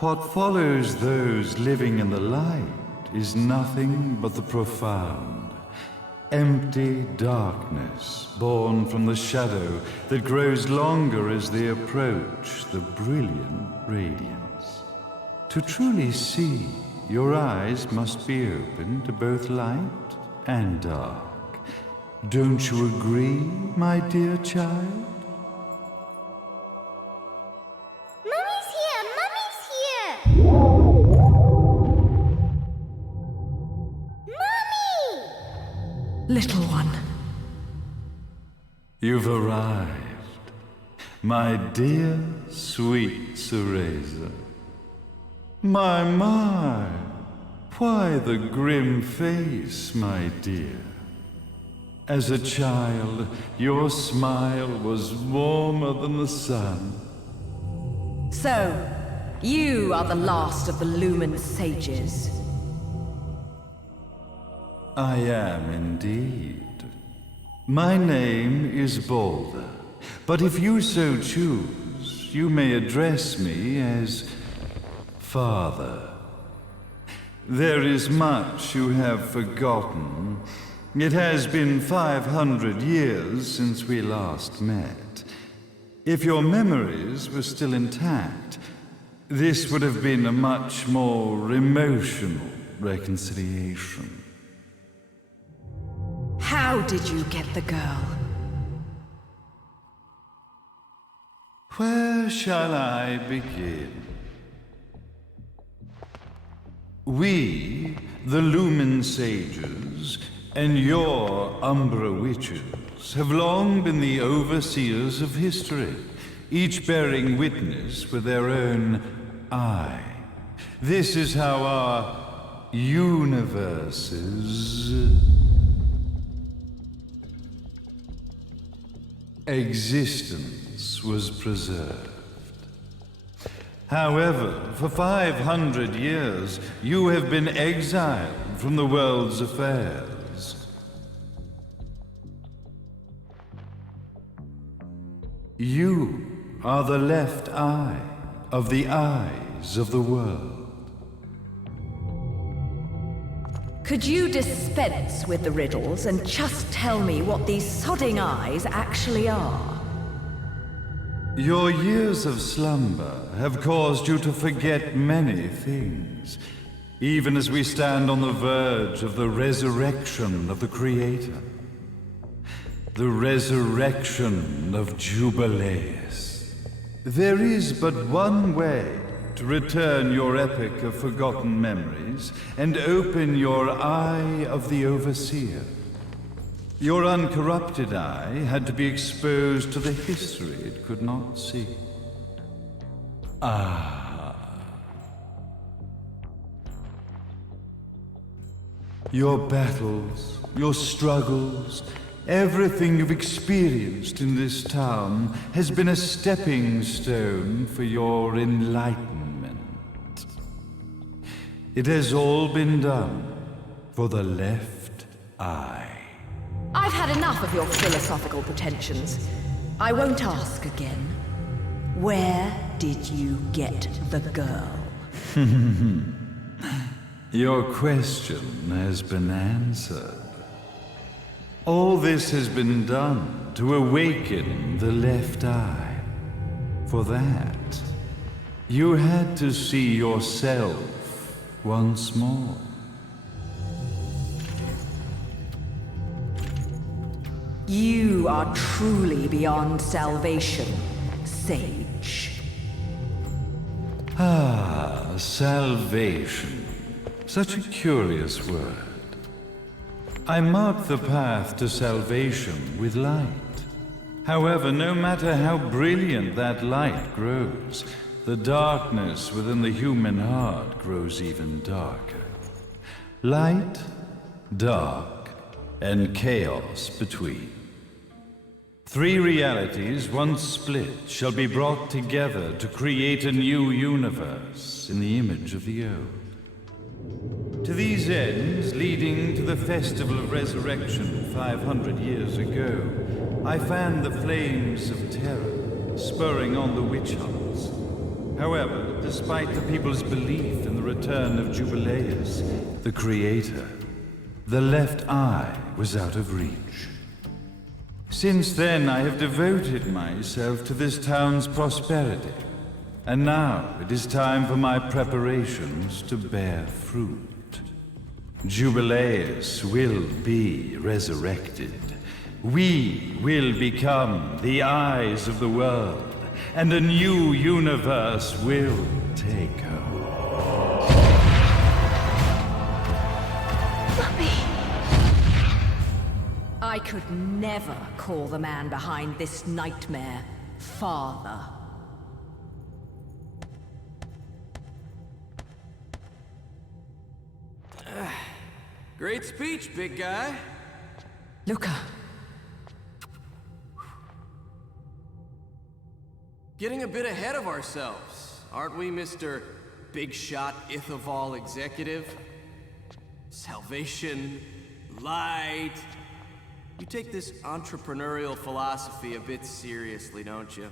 What follows those living in the light is nothing but the profound, empty darkness born from the shadow that grows longer as they approach the brilliant radiance. To truly see, your eyes must be open to both light and dark. Don't you agree, my dear child? Mummy's here! Mummy's here! Mummy! Little one. You've arrived, my dear, sweet Cereza. My, why the grim face, my dear? As a child, your smile was warmer than the sun. So, you are the last of the Lumen sages. I am indeed. My name is Balder, but if you so choose, you may address me as Father. There is much you have forgotten. It has been 500 years since we last met. If your memories were still intact, this would have been a much more emotional reconciliation. How did you get the girl? Where shall I begin? We, the Lumen Sages, and your Umbra Witches, have long been the overseers of history, each bearing witness with their own eye. This is how our universe's existence was preserved. However, for 500 years, you have been exiled from the world's affairs. You are the left eye of the eyes of the world. Could you dispense with the riddles and just tell me what these sodding eyes actually are? Your years of slumber have caused you to forget many things, even as we stand on the verge of the resurrection of the Creator. The resurrection of Jubileus. There is but one way to return your epic of forgotten memories and open your eye of the Overseer. Your uncorrupted eye had to be exposed to the history it could not see. Your battles, your struggles, everything you've experienced in this town has been a stepping stone for your enlightenment. It has all been done for the left eye. I've had enough of your philosophical pretensions. I won't ask again. Where did you get the girl? Your question has been answered. All this has been done to awaken the left eye. For that, you had to see yourself once more. You are truly beyond salvation, sage. Salvation. Such a curious word. I mark the path to salvation with light. However, no matter how brilliant that light grows, the darkness within the human heart grows even darker. Light, dark, and chaos between. Three realities, once split, shall be brought together to create a new universe in the image of the old. To these ends, leading to the Festival of Resurrection 500 years ago, I fanned the flames of terror, spurring on the witch hunts. However, despite the people's belief in the return of Jubileus, the creator, the left eye was out of reach. Since then, I have devoted myself to this town's prosperity. And now it is time for my preparations to bear fruit. Jubileus will be resurrected. We will become the eyes of the world, and a new universe will take hold. Mummy! I could never call the man behind this nightmare father. Great speech, big guy. Luca. Getting a bit ahead of ourselves, aren't we, Mr. Big Shot Ithaval Executive? Salvation, light. You take this entrepreneurial philosophy a bit seriously, don't you?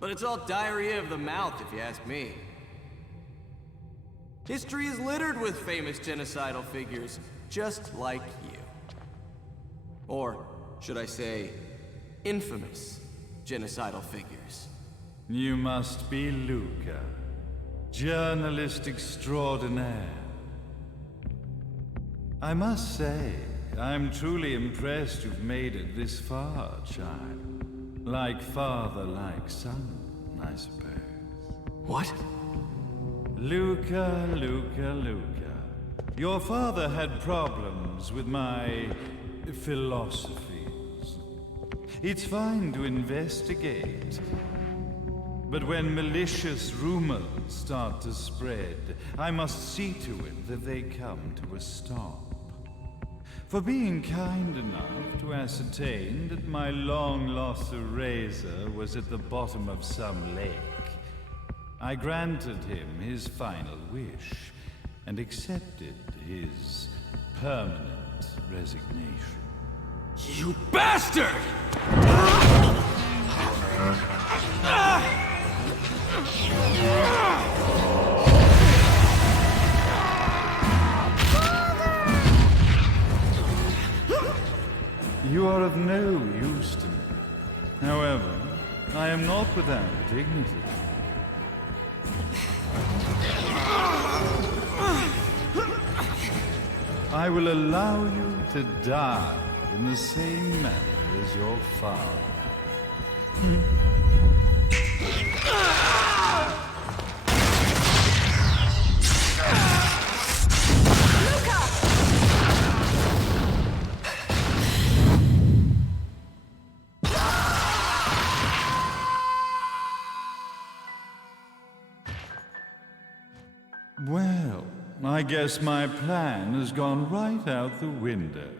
But it's all diarrhea of the mouth, if you ask me. History is littered with famous genocidal figures, just like you. Or, should I say, infamous genocidal figures. You must be Luca, journalist extraordinaire. I must say, I'm truly impressed you've made it this far, child. Like father, like son, I suppose. What? Luca. Your father had problems with my philosophies. It's fine to investigate, but when malicious rumors start to spread, I must see to it that they come to a stop. For being kind enough to ascertain that my long-lost eraser was at the bottom of some lake, I granted him his final wish and accepted his permanent resignation. You bastard! You are of no use to me. However, I am not without dignity. I will allow you to die in the same manner as your father. Well, I guess my plan has gone right out the window.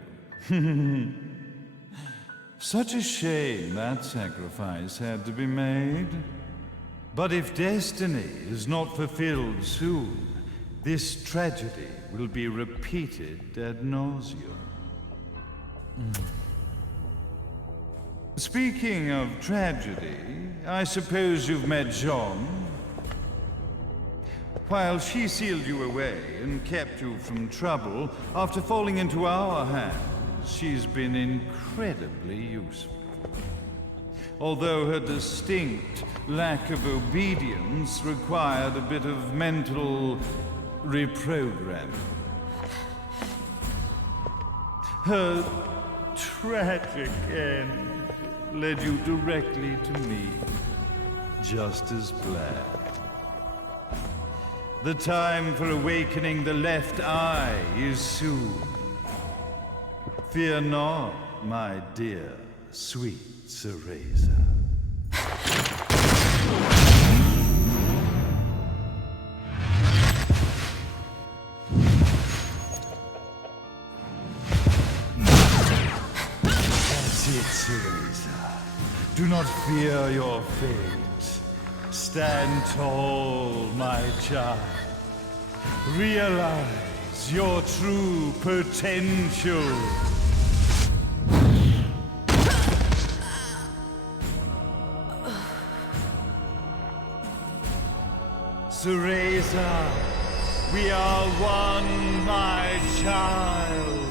Such a shame that sacrifice had to be made. But if destiny is not fulfilled soon, this tragedy will be repeated ad nauseum. Speaking of tragedy, I suppose you've met Jean. While she sealed you away and kept you from trouble, after falling into our hands, she's been incredibly useful. Although her distinct lack of obedience required a bit of mental reprogramming. Her tragic end led you directly to me, just as planned. The time for awakening the left eye is soon. Fear not, my dear, sweet Cereza. That's it, Cereza. Do not fear your fate. Stand tall, my child. Realize your true potential. Cereza, we are one, my child.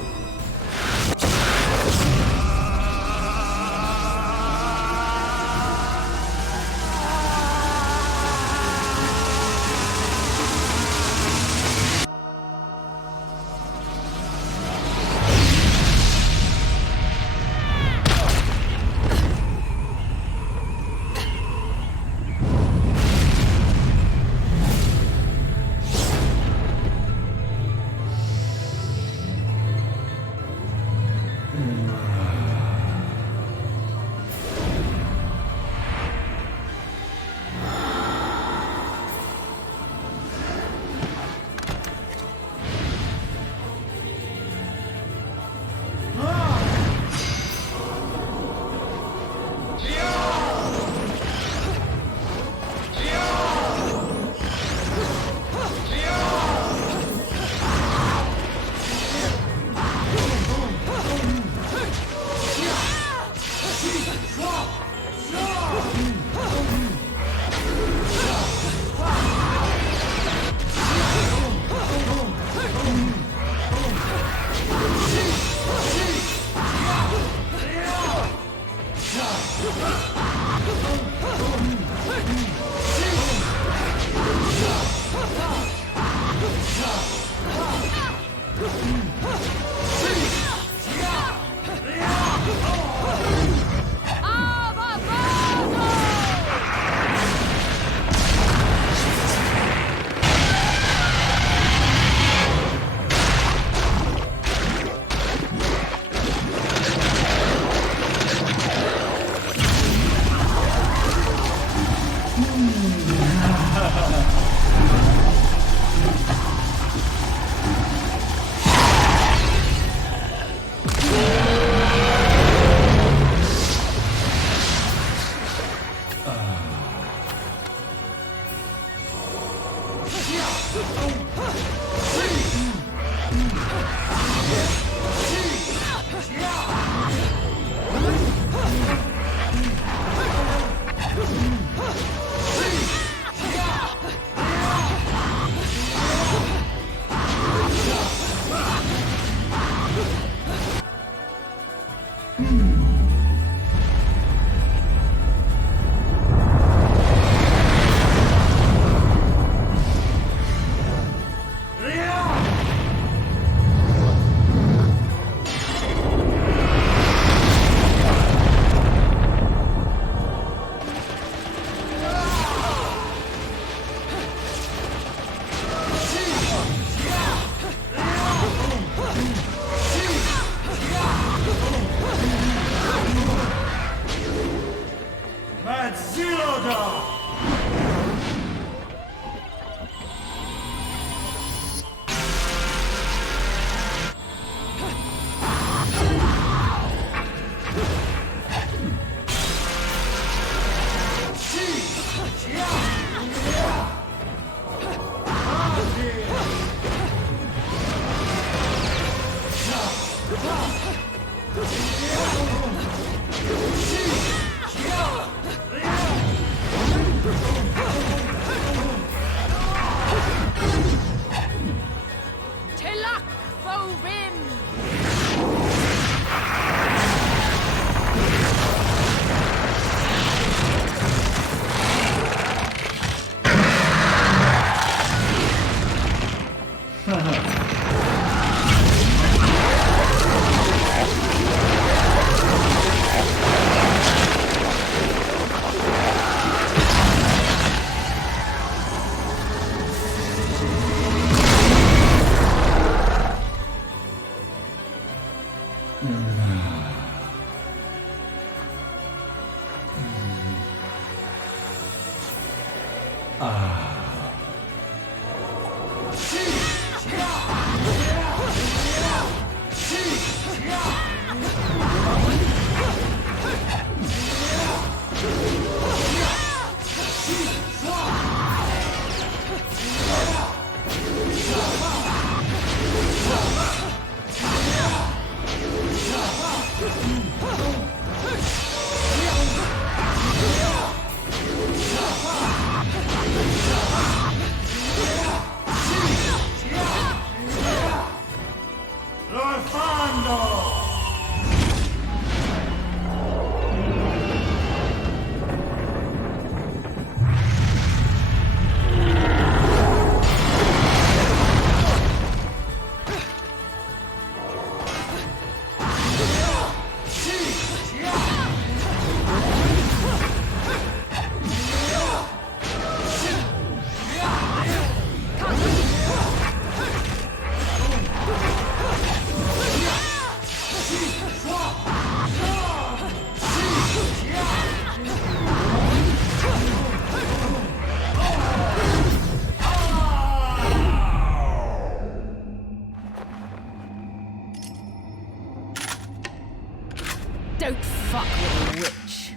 Don't fuck with a witch.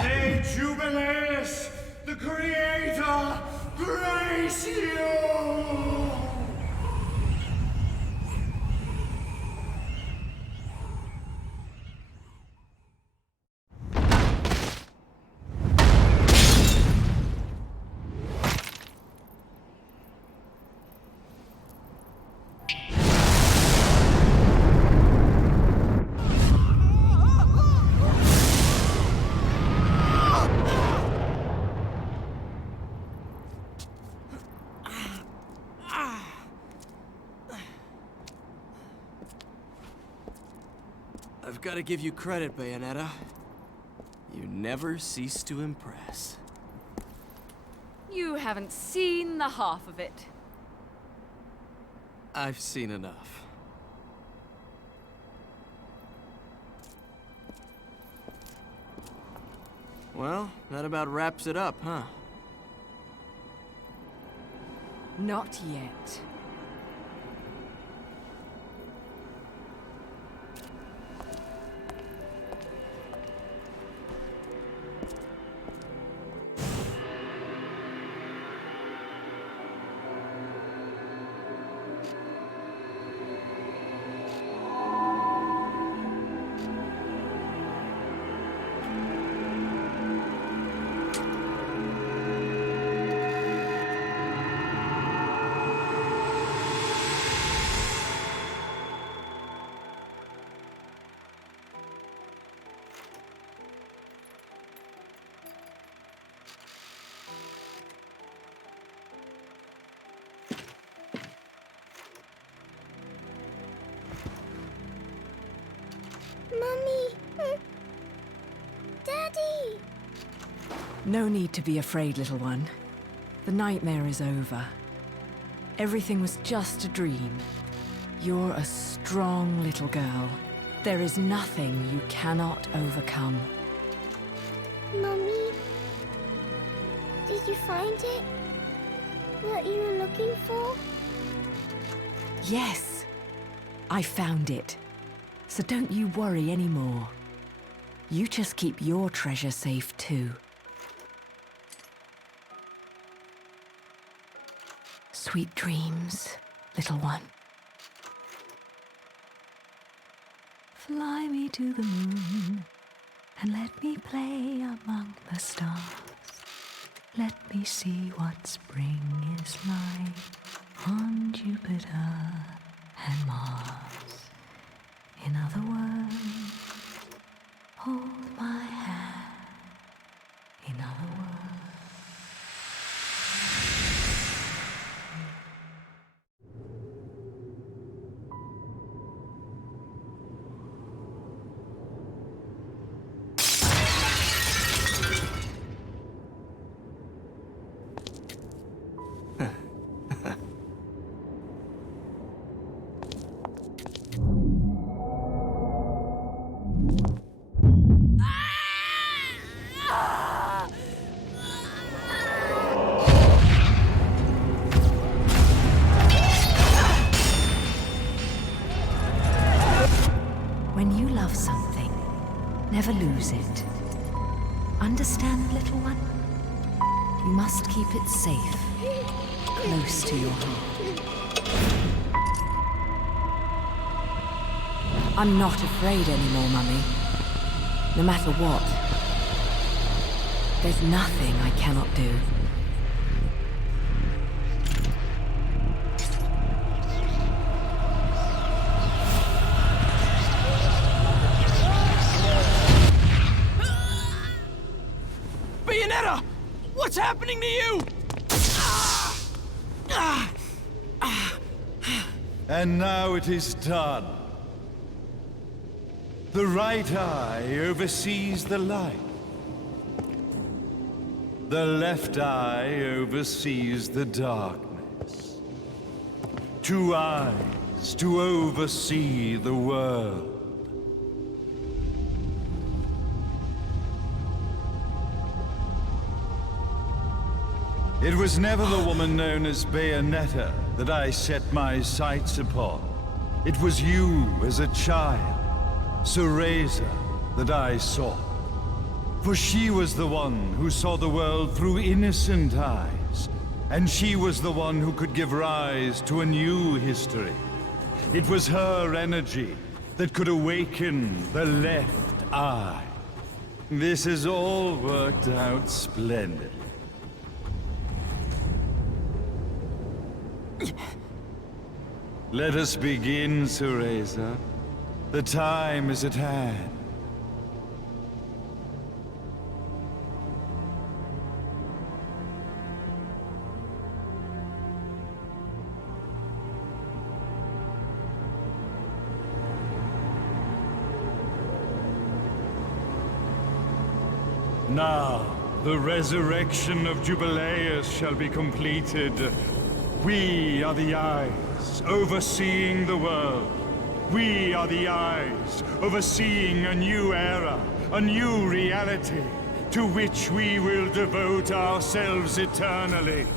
May Jubileus, the Creator, grace you! I've got to give you credit, Bayonetta. You never cease to impress. You haven't seen the half of it. I've seen enough. Well, that about wraps it up, huh? Not yet. Mummy! Daddy! No need to be afraid, little one. The nightmare is over. Everything was just a dream. You're a strong little girl. There is nothing you cannot overcome. Mummy? Did you find it? What you were looking for? Yes, I found it. So don't you worry anymore. You just keep your treasure safe too. Sweet dreams, little one. Fly me to the moon and let me play among the stars. Let me see what spring is like on Jupiter and Mars. In other words, hold my hand. In other words. When you love something, never lose it. Understand, little one? You must keep it safe, close to your heart. I'm not afraid anymore, Mummy. No matter what. There's nothing I cannot do. Bayonetta! What's happening to you? And now it is done. The right eye oversees the light. The left eye oversees the darkness. 2 eyes rise to oversee the world. It was never the woman known as Bayonetta that I set my sights upon. It was you as a child, Cereza, that I sought. For she was the one who saw the world through innocent eyes, and she was the one who could give rise to a new history. It was her energy that could awaken the left eye. This has all worked out splendidly. Let us begin, Cereza. The time is at hand. Now, the resurrection of Jubileus shall be completed. We are the eyes, overseeing the world. We are the eyes, overseeing a new era, a new reality, to which we will devote ourselves eternally.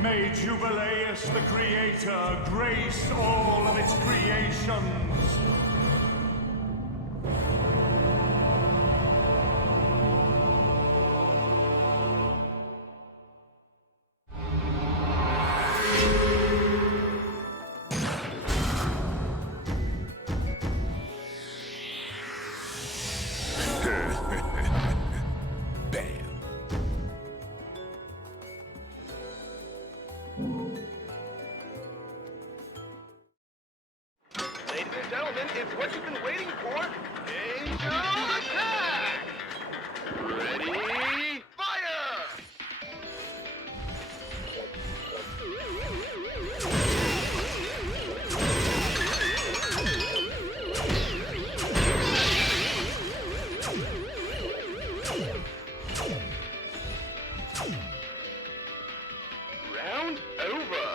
May Jubileus the Creator grace all of its creations. It's what you've been waiting for. Angel attack! Ready, fire! Round over.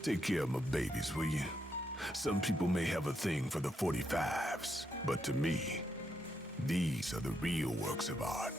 Take care of my babies, will you? Some people may have a thing for the 45s, but to me, these are the real works of art.